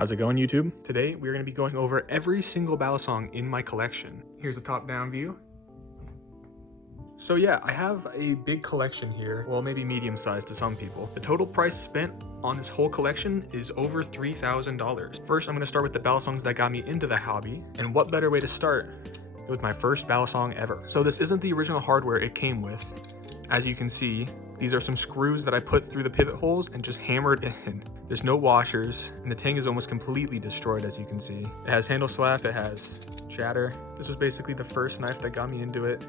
How's it going, YouTube? Today we're going to be going over every single Balisong in my collection. Here's a top-down view. So yeah, I have a big collection here, well maybe medium-sized to some people. The total price spent on this whole collection is over $3,000. First, I'm going to start with the Balisongs that got me into the hobby, and what better way to start with my first Balisong ever. So this isn't the original hardware it came with. As you can see, these are some screws that I put through the pivot holes and just hammered in. There's no washers, and the tang is almost completely destroyed, as you can see. It has handle slap, it has chatter. This was basically the first knife that got me into it.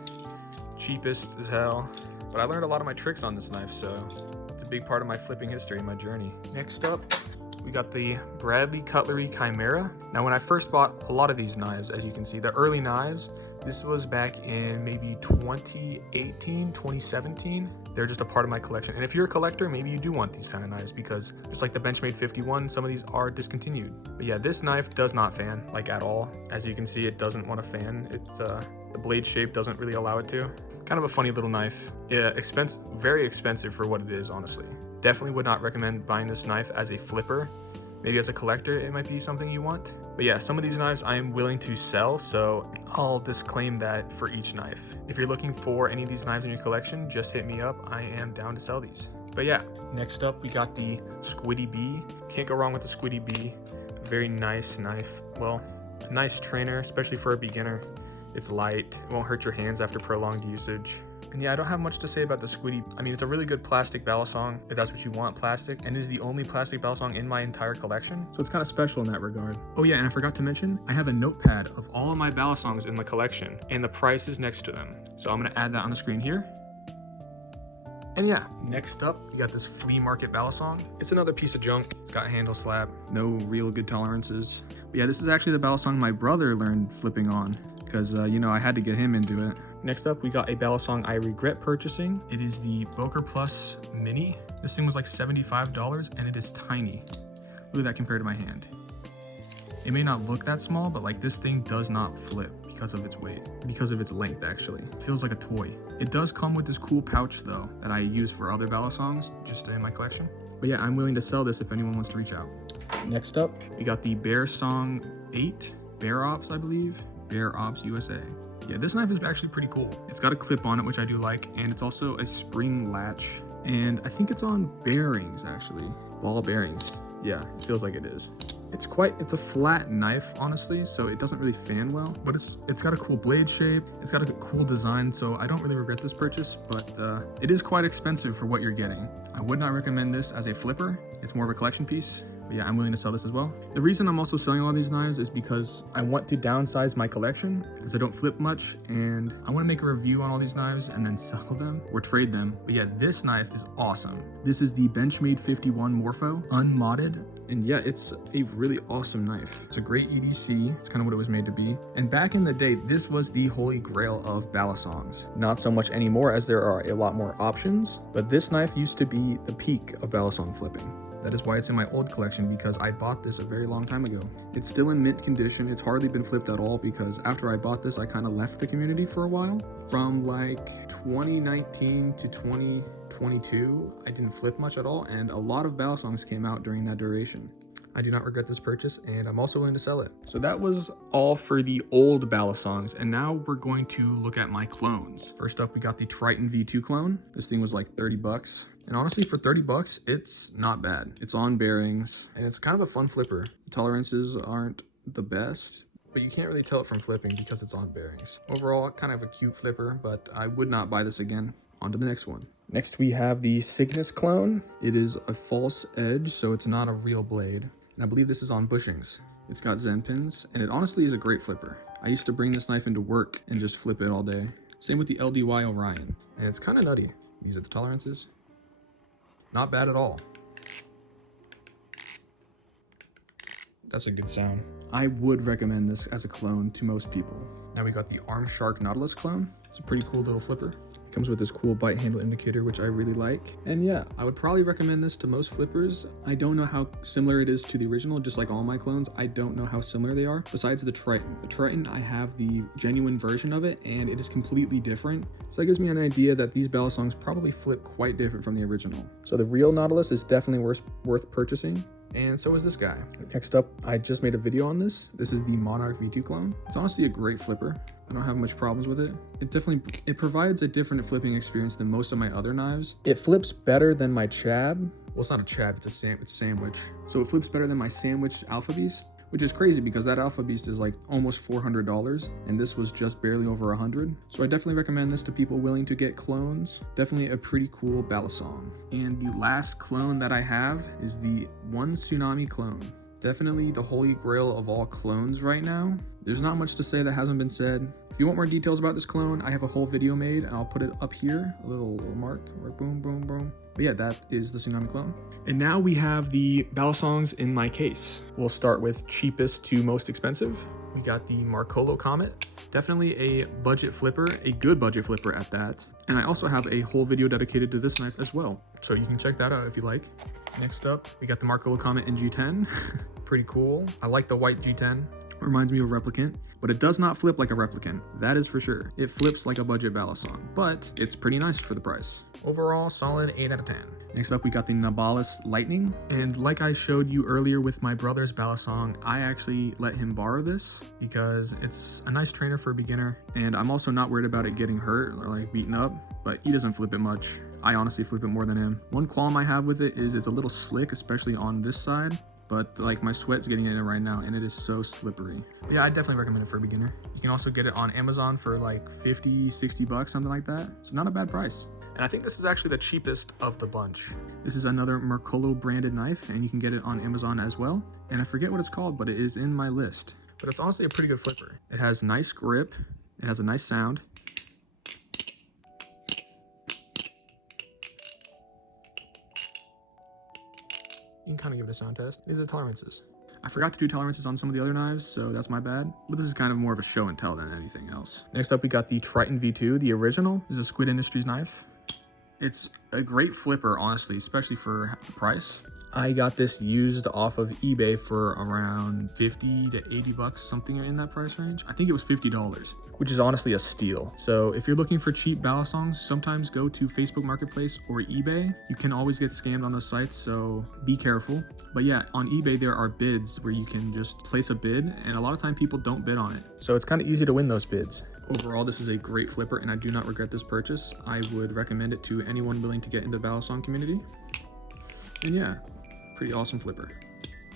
Cheapest as hell. But I learned a lot of my tricks on this knife, so it's a big part of my flipping history and my journey. Next up, we got the Bradley Cutlery Chimera. Now, when I first bought a lot of these knives, as you can see, the early knives, this was back in maybe 2018, 2017. They're just a part of my collection. And if you're a collector, maybe you do want these kind of knives because just like the Benchmade 51, some of these are discontinued. But yeah, this knife does not fan, like at all. As you can see, it doesn't want to fan. It's the blade shape doesn't really allow it to. Kind of a funny little knife. Yeah, very expensive for what it is, honestly. Definitely would not recommend buying this knife as a flipper. Maybe as a collector, it might be something you want. But yeah, some of these knives I am willing to sell, so I'll disclaim that for each knife. If you're looking for any of these knives in your collection, just hit me up. I am down to sell these. But yeah, next up we got the Squiddy Bee. Can't go wrong with the Squiddy Bee. Very nice knife. Well, a nice trainer, especially for a beginner. It's light, it won't hurt your hands after prolonged usage. And yeah, I don't have much to say about the Squiddy. I mean, it's a really good plastic Balisong, if that's what you want, plastic. And it is the only plastic Balisong in my entire collection. So it's kind of special in that regard. Oh yeah, and I forgot to mention, I have a notepad of all of my Balisongs in the collection and the price is next to them. So I'm gonna add that on the screen here. And yeah, next up, we got this flea market Balisong. It's another piece of junk. It's got a handle slap, no real good tolerances. But yeah, this is actually the Balisong my brother learned flipping on because, you know, I had to get him into it. Next up, we got a Balisong I regret purchasing. It is the Boker Plus Mini. This thing was like $75 and it is tiny. Look at that compared to my hand. It may not look that small, but like this thing does not flip because of its weight, because of its length actually. It feels like a toy. It does come with this cool pouch though that I use for other Balisongs just in my collection. But yeah, I'm willing to sell this if anyone wants to reach out. Next up, we got the Balisong 8, Bear Ops, I believe. Bear Ops USA. Yeah, this knife is actually pretty cool. It's got a clip on it, which I do like, and it's also a spring latch. And I think it's on bearings actually, ball bearings. Yeah, it feels like it is. It's a flat knife, honestly, so it doesn't really fan well, but it's got a cool blade shape, it's got a cool design, so I don't really regret this purchase, but it is quite expensive for what you're getting. I would not recommend this as a flipper. It's more of a collection piece. But yeah, I'm willing to sell this as well. The reason I'm also selling all these knives is because I want to downsize my collection as I don't flip much, and I want to make a review on all these knives and then sell them or trade them. But yeah, this knife is awesome. This is the Benchmade 51 Morpho, unmodded. And yeah, it's a really awesome knife. It's a great EDC. It's kind of what it was made to be. And back in the day, this was the holy grail of Balisongs. Not so much anymore as there are a lot more options, but this knife used to be the peak of Balisong flipping. That is why it's in my old collection, because I bought this a very long time ago. It's still in mint condition. It's hardly been flipped at all because after I bought this, I kind of left the community for a while. From like 2019 to 2022, I didn't flip much at all, and a lot of Balisongs came out during that duration. I do not regret this purchase, and I'm also willing to sell it. So that was all for the old Balisongs, and now we're going to look at my clones. First up, we got the Triton V2 clone. This thing was like 30 bucks. And honestly, for 30 bucks, it's not bad. It's on bearings, and it's kind of a fun flipper. The tolerances aren't the best, but you can't really tell it from flipping because it's on bearings. Overall, kind of a cute flipper, but I would not buy this again. On to the next one. Next, we have the Cygnus clone. It is a false edge, so it's not a real blade. And I believe this is on bushings. It's got Zen pins, and it honestly is a great flipper. I used to bring this knife into work and just flip it all day. Same with the LDY Orion, and it's kind of nutty. These are the tolerances. Not bad at all. That's a good sound. I would recommend this as a clone to most people. Now we got the Arm Shark Nautilus clone. It's a pretty cool little flipper. It comes with this cool bite handle indicator, which I really like. And yeah, I would probably recommend this to most flippers. I don't know how similar it is to the original, just like all my clones. I don't know how similar they are, besides the Triton. The Triton, I have the genuine version of it, and it is completely different. So that gives me an idea that these Balisongs probably flip quite different from the original. So the real Nautilus is definitely worth purchasing. and so is this guy. Next up, I just made a video on this. This is the Monarch V2 clone. It's honestly a great flipper. I don't have much problems with it. It provides a different flipping experience than most of my other knives. It flips better than my Chab. Well, it's not a Chab, it's a sandwich. So it flips better than my sandwich Alpha Beast, which is crazy because that Alpha Beast is like almost $400 and this was just barely over 100. So I definitely recommend this to people willing to get clones. Definitely a pretty cool Balisong. And the last clone that I have is the One Tsunami clone. Definitely the holy grail of all clones right now. There's not much to say that hasn't been said. If you want more details about this clone, I have a whole video made and I'll put it up here, a little mark, or boom, boom, boom. But yeah, that is the Tsunami clone. And now we have the Balisongs in my case. We'll start with cheapest to most expensive. We got the Marcolo Comet. Definitely a budget flipper, a good budget flipper at that. And I also have a whole video dedicated to this knife as well. So you can check that out if you like. Next up, we got the Marcolo Comet in G10. Pretty cool. I like the white G10. Reminds me of a replicant, but it does not flip like a replicant. That is for sure. It flips like a budget Balisong, but it's pretty nice for the price. Overall, solid 8 out of 10. Next up, we got the Nabalis Lightning. And like I showed you earlier with my brother's Balisong, I actually let him borrow this because it's a nice trainer for a beginner. And I'm also not worried about it getting hurt or like beaten up, but he doesn't flip it much. I honestly flip it more than him. One qualm I have with it is it's a little slick, especially on this side. But like my sweat's getting in it right now and it is so slippery. But yeah, I definitely recommend it for a beginner. You can also get it on Amazon for like 50, 60 bucks, something like that. It's not a bad price. And I think this is actually the cheapest of the bunch. This is another Marcolo branded knife and you can get it on Amazon as well. And I forget what it's called, but it is in my list. But it's honestly a pretty good flipper. It has nice grip. It has a nice sound. You can kind of give it a sound test. These are the tolerances. I forgot to do tolerances on some of the other knives, so that's my bad. But this is kind of more of a show and tell than anything else. Next up, we got the Triton V2. The original is a Squid Industries knife. It's a great flipper, honestly, especially for the price. I got this used off of eBay for around 50 to 80 bucks, something in that price range. I think it was $50, which is honestly a steal. So if you're looking for cheap Balisongs, sometimes go to Facebook Marketplace or eBay. You can always get scammed on those sites, so be careful. But yeah, on eBay, there are bids where you can just place a bid, and a lot of time people don't bid on it. So it's kind of easy to win those bids. Overall, this is a great flipper, and I do not regret this purchase. I would recommend it to anyone willing to get into the Balisong community. And yeah, pretty awesome flipper.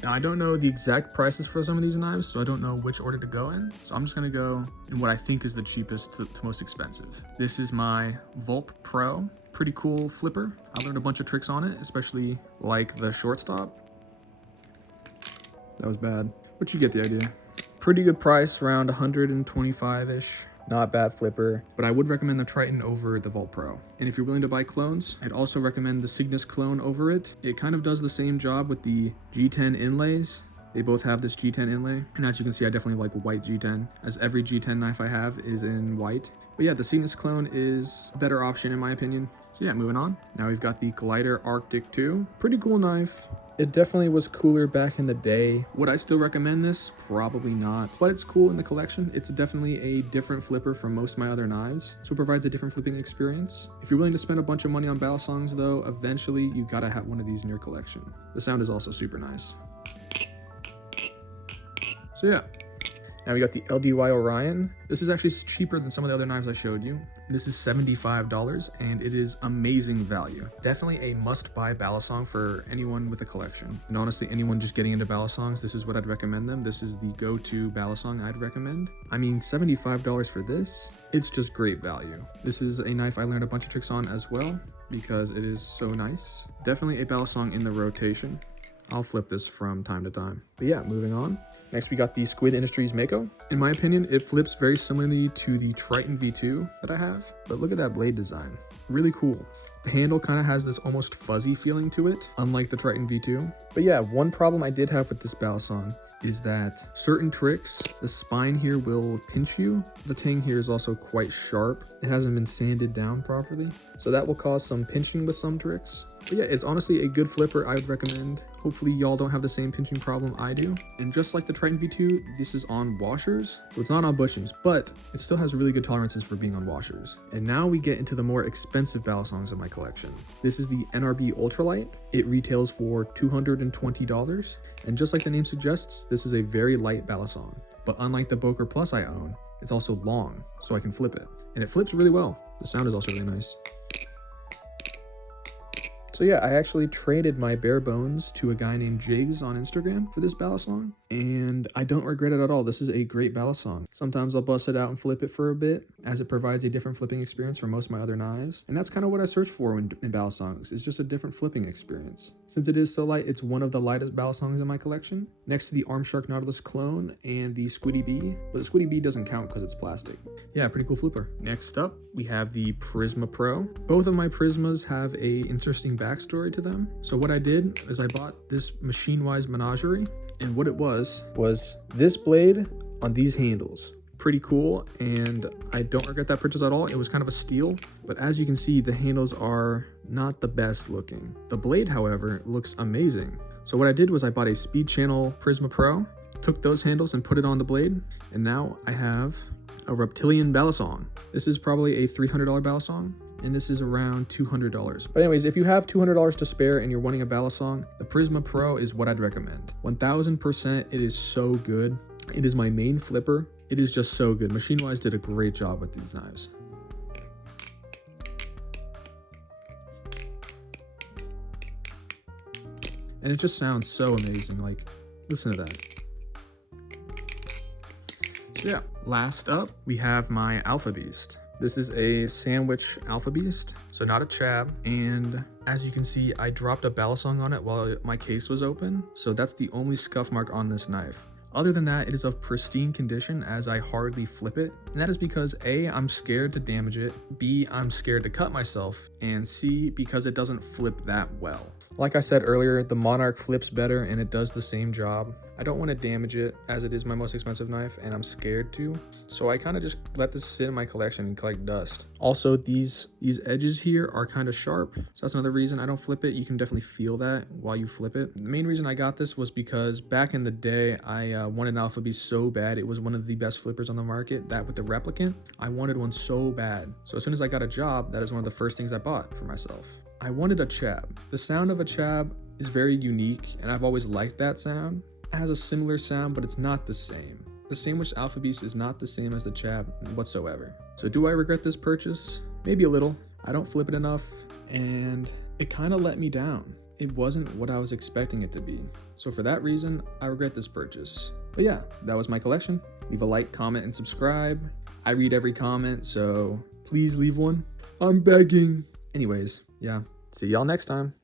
Now, I don't know the exact prices for some of these knives, so I don't know which order to go in. So I'm just gonna go in what I think is the cheapest to most expensive. This is my Vulp Pro. Pretty cool flipper. I learned a bunch of tricks on it, especially like the shortstop. That was bad, but you get the idea. Pretty good price, around 125-ish. Not bad flipper, but I would recommend the Triton over the Vulp Pro. And if you're willing to buy clones, I'd also recommend the Cygnus clone over it. It kind of does the same job with the G10 inlays. They both have this G10 inlay. And as you can see, I definitely like white G10, as every G10 knife I have is in white. But yeah, the Cygnus clone is a better option in my opinion. So yeah, moving on. Now we've got the Collider Arctic 2. Pretty cool knife. It definitely was cooler back in the day. Would I still recommend this? Probably not, but it's cool in the collection. It's definitely a different flipper from most of my other knives, so it provides a different flipping experience. If you're willing to spend a bunch of money on Balisongs though, eventually you gotta have one of these in your collection. The sound is also super nice. So yeah. Now we got the LDY Orion. This is actually cheaper than some of the other knives I showed you. This is $75 and it is amazing value. Definitely a must-buy Balisong for anyone with a collection. And honestly, anyone just getting into Balisongs, this is what I'd recommend them. This is the go-to Balisong I'd recommend. I mean, $75 for this, it's just great value. This is a knife I learned a bunch of tricks on as well because it is so nice. Definitely a Balisong in the rotation. I'll flip this from time to time. But yeah, moving on. Next, we got the Squid Industries Mako. In my opinion, it flips very similarly to the Triton V2 that I have, but look at that blade design. Really cool. The handle kind of has this almost fuzzy feeling to it, unlike the Triton V2. But yeah, one problem I did have with this Balisong is that certain tricks, the spine here will pinch you. The ting here is also quite sharp. It hasn't been sanded down properly. so that will cause some pinching with some tricks. But yeah, it's honestly a good flipper. I would recommend. Hopefully y'all don't have the same pinching problem I do. And just like the Triton V2, this is on washers. So it's not on bushings, but it still has really good tolerances for being on washers. And now we get into the more expensive Balisongs in my collection. This is the NRB Ultralight. It retails for $220. And just like the name suggests, this is a very light Balisong. But unlike the Boker Plus I own, it's also long, so I can flip it. And it flips really well. The sound is also really nice. So yeah, I actually traded my bare bones to a guy named Jigs on Instagram for this Balisong, and I don't regret it at all. This is a great Balisong. Sometimes I'll bust it out and flip it for a bit, as it provides a different flipping experience from most of my other knives. And that's kind of what I search for in Balisongs. It's just a different flipping experience. Since it is so light, it's one of the lightest Balisongs in my collection, next to the Armshark Nautilus clone and the Squiddy Bee, but the Squiddy Bee doesn't count because it's plastic. Yeah, pretty cool flipper. Next up, we have the Prisma Pro. Both of my Prismas have a interesting backstory to them. So what I did is I bought this Machine-Wise Menagerie, and what it was this blade on these handles. Pretty cool, and I don't regret that purchase at all. It was kind of a steal, but as you can see, the handles are not the best looking. The blade, however, looks amazing. So what I did was I bought a Speed Channel Prisma Pro, took those handles and put it on the blade, and now I have a Reptilian Balisong. This is probably a $300 Balisong, and this is around $200. But anyways, if you have $200 to spare and you're wanting a Balisong, the Prisma Pro is what I'd recommend. 1000%, it is so good. It is my main flipper. It is just so good. Machine-Wise did a great job with these knives. And it just sounds so amazing. Like, listen to that. So yeah, last up, we have my Alpha Beast. This is a sandwich Alpha Beast, so not a chab. And as you can see, I dropped a Balisong on it while my case was open. So that's the only scuff mark on this knife. Other than that, it is of pristine condition as I hardly flip it. And that is because A, I'm scared to damage it, B, I'm scared to cut myself, and C, because it doesn't flip that well. Like I said earlier, the Monarch flips better and it does the same job. I don't want to damage it as it is my most expensive knife and I'm scared to. So I kind of just let this sit in my collection and collect dust. Also, these edges here are kind of sharp. So that's another reason I don't flip it. You can definitely feel that while you flip it. The main reason I got this was because back in the day, I wanted an Alpha Beast so bad. It was one of the best flippers on the market, that with the replicant. I wanted one so bad. So as soon as I got a job, that is one of the first things I bought for myself. I wanted a chab. The sound of a chab is very unique and I've always liked that sound. It has a similar sound, but it's not the same. The sandwich Alpha Beast is not the same as the chab whatsoever. So do I regret this purchase? Maybe a little. I don't flip it enough and it kind of let me down. It wasn't what I was expecting it to be. So for that reason, I regret this purchase. But yeah, that was my collection. Leave a like, comment, and subscribe. I read every comment, so please leave one. I'm begging. Anyways, yeah, see y'all next time.